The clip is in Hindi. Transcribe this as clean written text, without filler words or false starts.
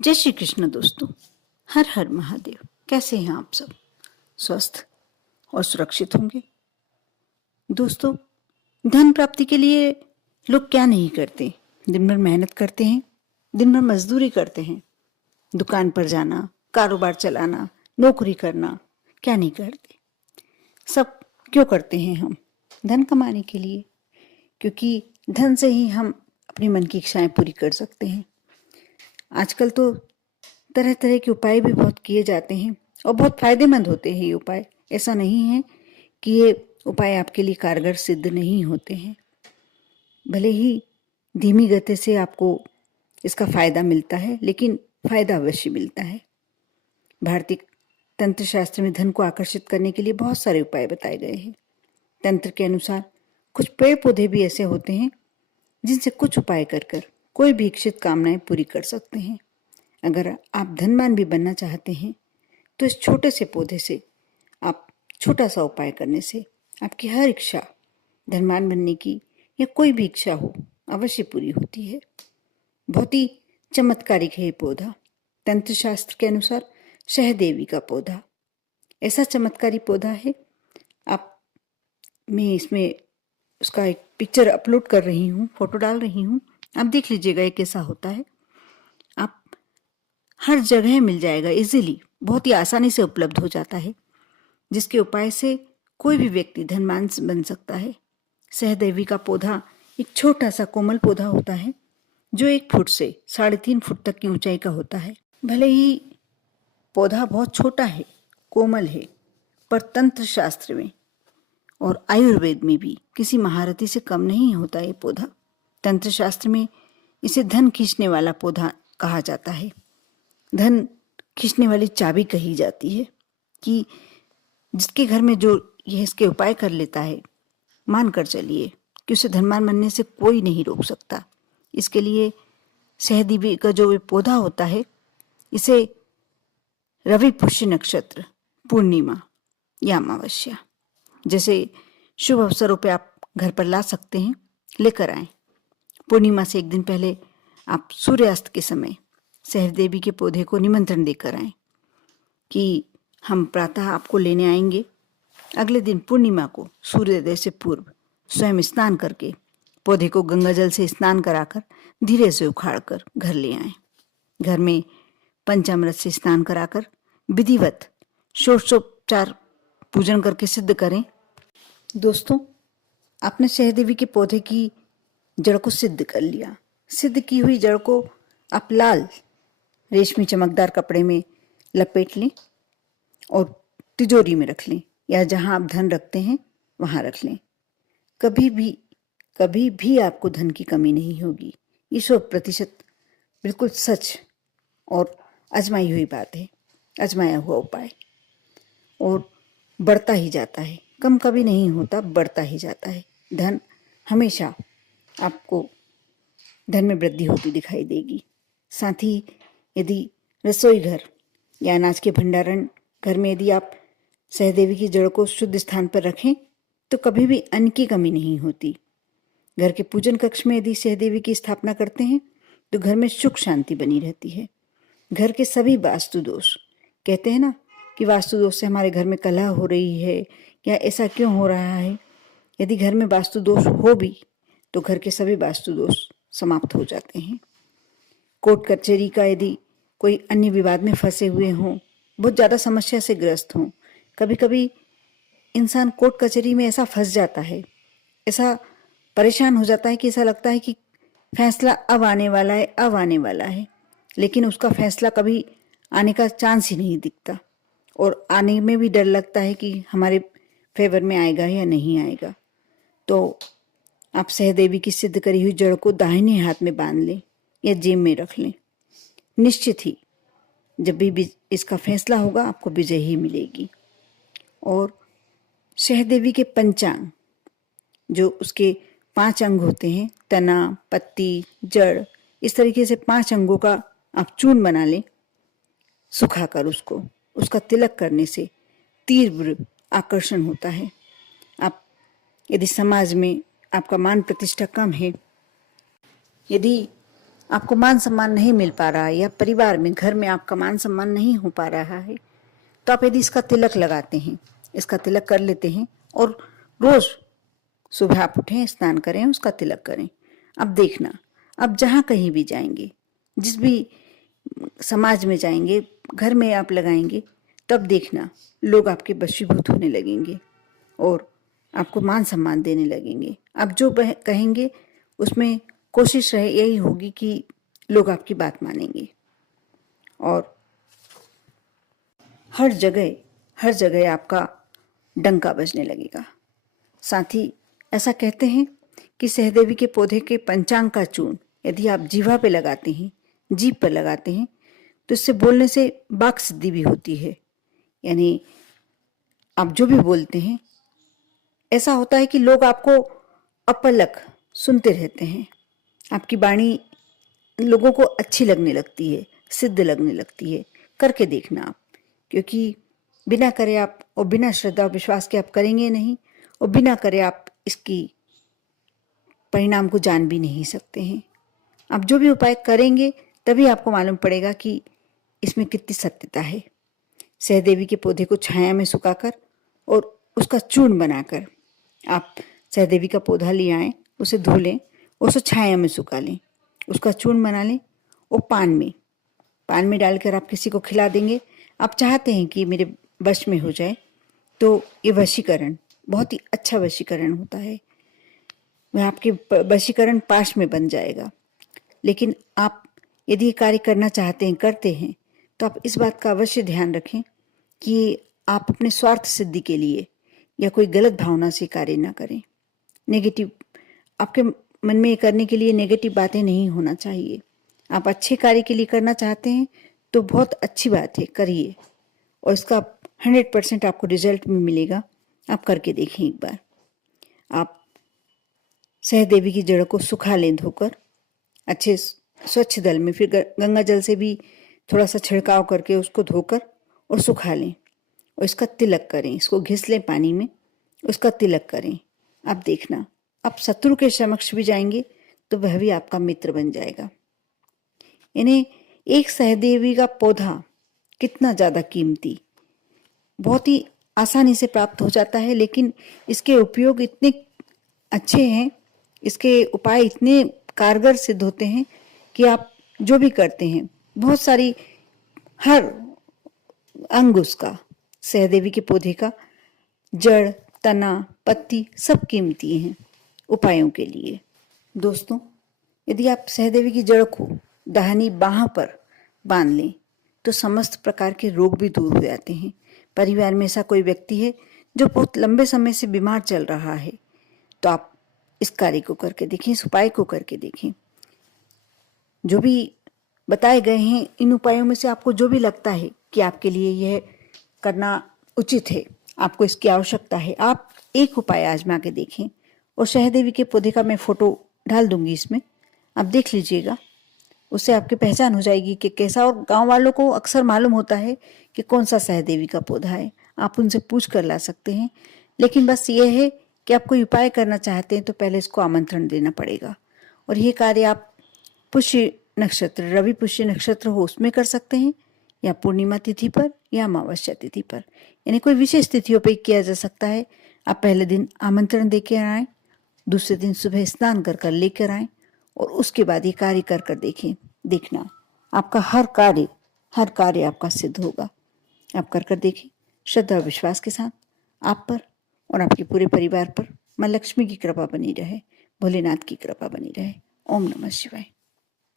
जय श्री कृष्ण दोस्तों। हर हर महादेव। कैसे हैं आप सब? स्वस्थ और सुरक्षित होंगे। दोस्तों, धन प्राप्ति के लिए लोग क्या नहीं करते। दिन भर मेहनत करते हैं, दिन भर मजदूरी करते हैं, दुकान पर जाना, कारोबार चलाना, नौकरी करना, क्या नहीं करते। सब क्यों करते हैं हम? धन कमाने के लिए, क्योंकि धन से ही हम अपनी मन की इच्छाएं पूरी कर सकते हैं। आजकल तो तरह तरह के उपाय भी बहुत किए जाते हैं और बहुत फायदेमंद होते हैं ये उपाय। ऐसा नहीं है कि ये उपाय आपके लिए कारगर सिद्ध नहीं होते हैं। भले ही धीमी गति से आपको इसका फायदा मिलता है, लेकिन फायदा अवश्य मिलता है। भारतीय तंत्र शास्त्र में धन को आकर्षित करने के लिए बहुत सारे उपाय बताए गए हैं। तंत्र के अनुसार कुछ पेड़ पौधे भी ऐसे होते हैं जिनसे कुछ उपाय कर कर कोई भी इच्छित कामनाएं पूरी कर सकते हैं। अगर आप धनवान भी बनना चाहते हैं तो इस छोटे से पौधे से आप छोटा सा उपाय करने से आपकी हर इच्छा, धनवान बनने की या कोई भी इच्छा हो, अवश्य पूरी होती है। बहुत ही चमत्कारिक है ये पौधा। तंत्र शास्त्र के अनुसार सहदेवी का पौधा ऐसा चमत्कारी पौधा है। मैं इसमें उसका एक पिक्चर अपलोड कर रही हूँ, फोटो डाल रही हूँ, आप देख लीजिएगा ये कैसा होता है। आप हर जगह मिल जाएगा, इजीली, बहुत ही आसानी से उपलब्ध हो जाता है, जिसके उपाय से कोई भी व्यक्ति धनवान बन सकता है। सहदेवी का पौधा एक छोटा सा कोमल पौधा होता है जो 1 फुट से 3.5 फुट तक की ऊंचाई का होता है। भले ही पौधा बहुत छोटा है, कोमल है, पर तंत्र शास्त्र में और आयुर्वेद में भी किसी महारथी से कम नहीं होता ये पौधा। तंत्र शास्त्र में इसे धन खींचने वाला पौधा कहा जाता है। धन खींचने वाली चाबी कही जाती है कि जिसके घर में जो यह इसके उपाय कर लेता है, मान कर चलिए कि उसे धनवान बनने से कोई नहीं रोक सकता। इसके लिए सहदेवी का जो पौधा होता है, इसे रवि पुष्य नक्षत्र, पूर्णिमा या अमावस्या जैसे शुभ अवसरों पे आप घर पर ला सकते हैं, लेकर आएं। पूर्णिमा से 1 दिन पहले आप सूर्यास्त के समय सहदेवी के पौधे को निमंत्रण देकर आएं कि हम प्रातः आपको लेने आएंगे। अगले दिन पूर्णिमा को सूर्योदय से पूर्व स्वयं स्नान करके पौधे को गंगा जल से स्नान कराकर धीरे से उखाड़कर घर ले आएं। घर में पंचामृत से स्नान कराकर विधिवत षोडशोपचार पूजन करके सिद्ध करें। दोस्तों, आपने सहदेवी के पौधे की जड़ को सिद्ध कर लिया। सिद्ध की हुई जड़ को आप लाल रेशमी चमकदार कपड़े में लपेट लें और तिजोरी में रख लें, या जहां आप धन रखते हैं वहां रख लें। कभी भी आपको धन की कमी नहीं होगी। ये 100% बिल्कुल सच और आजमाई हुई बात है, आजमाया हुआ उपाय। और बढ़ता ही जाता है, कम कभी नहीं होता, बढ़ता ही जाता है। धन हमेशा आपको धन में वृद्धि होती दिखाई देगी। साथ ही यदि रसोई घर या अनाज के भंडारण घर में यदि आप सहदेवी की जड़ को शुद्ध स्थान पर रखें तो कभी भी अन्न की कमी नहीं होती। घर के पूजन कक्ष में यदि सहदेवी की स्थापना करते हैं तो घर में सुख शांति बनी रहती है। घर के सभी वास्तु दोष, कहते हैं ना कि वास्तु दोष से हमारे घर में कलह हो रही है या ऐसा क्यों हो रहा है, यदि घर में वास्तु दोष हो भी तो घर के सभी वास्तु दोष समाप्त हो जाते हैं। कोर्ट कचहरी का यदि कोई अन्य विवाद में फंसे हुए हों, बहुत ज़्यादा समस्या से ग्रस्त हों, कभी कभी इंसान कोर्ट कचहरी में ऐसा फंस जाता है, ऐसा परेशान हो जाता है कि ऐसा लगता है कि फैसला अब आने वाला है, अब आने वाला है, लेकिन उसका फैसला कभी आने का चांस ही नहीं दिखता और आने में भी डर लगता है कि हमारे फेवर में आएगा या नहीं आएगा। तो आप सहदेवी की सिद्ध करी हुई जड़ को दाहिने हाथ में बांध लें या जेब में रख लें। निश्चित ही जब भी इसका फैसला होगा आपको विजय ही मिलेगी। और सहदेवी के पंचांग, जो उसके 5 अंग होते हैं, तना, पत्ती, जड़, इस तरीके से 5 अंगों का आप चूर्ण बना लें। सुखाकर उसका तिलक करने से तीव्र आकर्षण होता है। आप यदि समाज में आपका मान प्रतिष्ठा कम है, यदि आपको मान सम्मान नहीं मिल पा रहा है या परिवार में, घर में आपका मान सम्मान नहीं हो पा रहा है, तो आप यदि इसका तिलक लगाते हैं, इसका तिलक कर लेते हैं और रोज सुबह आप उठें, स्नान करें, उसका तिलक करें। अब देखना, अब जहाँ कहीं भी जाएंगे, जिस भी समाज में जाएंगे, घर में आप लगाएंगे, तब देखना लोग आपके वशीभूत होने लगेंगे और आपको मान सम्मान देने लगेंगे। आप जो कहेंगे उसमें कोशिश रहे यही होगी कि लोग आपकी बात मानेंगे और हर जगह आपका डंका बजने लगेगा। साथ ही ऐसा कहते हैं कि सहदेवी के पौधे के पंचांग का चूर्ण यदि आप जीवा पे लगाते हैं, जीभ पर लगाते हैं, तो इससे बोलने से वाक सिद्धि भी होती है। यानी आप जो भी बोलते हैं, ऐसा होता है कि लोग आपको अपलक सुनते रहते हैं। आपकी वाणी लोगों को अच्छी लगने लगती है, सिद्ध लगने लगती है। करके देखना आप, क्योंकि बिना करे आप और बिना श्रद्धा और विश्वास के आप करेंगे नहीं, और बिना करे आप इसकी परिणाम को जान भी नहीं सकते हैं। आप जो भी उपाय करेंगे तभी आपको मालूम पड़ेगा कि इसमें कितनी सत्यता है। सहदेवी के पौधे को छाया में सुखाकर और उसका चूर्ण बनाकर आप सहदेवी का पौधा ले आएं, उसे धो लें, उसे छाया में सुखा लें, उसका चूर्ण बना लें और पान में डालकर आप किसी को खिला देंगे। आप चाहते हैं कि मेरे वश में हो जाए, तो ये वशीकरण बहुत ही अच्छा वशीकरण होता है। वह आपके वशीकरण पाश में बन जाएगा। लेकिन आप यदि ये कार्य करना चाहते हैं, करते हैं, तो आप इस बात का अवश्य ध्यान रखें कि आप अपने स्वार्थ सिद्धि के लिए या कोई गलत भावना से कार्य ना करें। नेगेटिव आपके मन में करने के लिए नेगेटिव बातें नहीं होना चाहिए। आप अच्छे कार्य के लिए करना चाहते हैं तो बहुत अच्छी बात है, करिए और इसका 100% आपको रिजल्ट भी मिलेगा। आप करके देखें एक बार। आप सहदेवी की जड़ को सुखा लें धोकर अच्छे स्वच्छ जल में, फिर गंगा जल से भी थोड़ा सा छिड़काव करके उसको धोकर और सुखा लें और इसका तिलक करें। इसको घिस लें पानी में, उसका तिलक करें। आप देखना, आप शत्रु के समक्ष भी जाएंगे तो वह भी आपका मित्र बन जाएगा। यानी एक सहदेवी का पौधा कितना ज़्यादा कीमती, बहुत ही आसानी से प्राप्त हो जाता है, लेकिन इसके उपयोग इतने अच्छे हैं, इसके उपाय इतने कारगर सिद्ध होते हैं कि आप जो भी करते हैं, बहुत सारी हर अंग उसका, सहदेवी के पौधे का जड़, तना, पत्ती सब कीमती हैं उपायों के लिए। दोस्तों, यदि आप सहदेवी की जड़ को दाहिनी बाह पर बांध लें तो समस्त प्रकार के रोग भी दूर हो जाते हैं। परिवार में ऐसा कोई व्यक्ति है जो बहुत लंबे समय से बीमार चल रहा है, तो आप इस कार्य को करके देखें, इस उपाय को करके देखें। जो भी बताए गए हैं इन उपायों में से आपको जो भी लगता है कि आपके लिए यह करना उचित है, आपको इसकी आवश्यकता है, आप एक उपाय आजमा के देखें। और सहदेवी के पौधे का मैं फोटो डाल दूंगी इसमें, आप देख लीजिएगा। उससे आपकी पहचान हो जाएगी कि कैसा, और गांव वालों को अक्सर मालूम होता है कि कौन सा सहदेवी का पौधा है, आप उनसे पूछ कर ला सकते हैं। लेकिन बस ये है कि आप कोई उपाय करना चाहते हैं तो पहले इसको आमंत्रण देना पड़ेगा। और ये कार्य आप पुष्य नक्षत्र, रवि पुष्य नक्षत्र हो उसमें कर सकते हैं, या पूर्णिमा तिथि पर या अमावस्या तिथि पर, यानी कोई विशेष तिथियों पर किया जा सकता है। आप पहले दिन आमंत्रण दे कर आएँ, दूसरे दिन सुबह स्नान कर कर लेकर आएँ और उसके बाद ये कार्य कर कर देखें। देखना आपका हर कार्य आपका सिद्ध होगा। आप कर कर देखें श्रद्धा और विश्वास के साथ। आप पर और आपके पूरे परिवार पर मां लक्ष्मी की कृपा बनी रहे, भोलेनाथ की कृपा बनी रहे। ओम नमः शिवाय।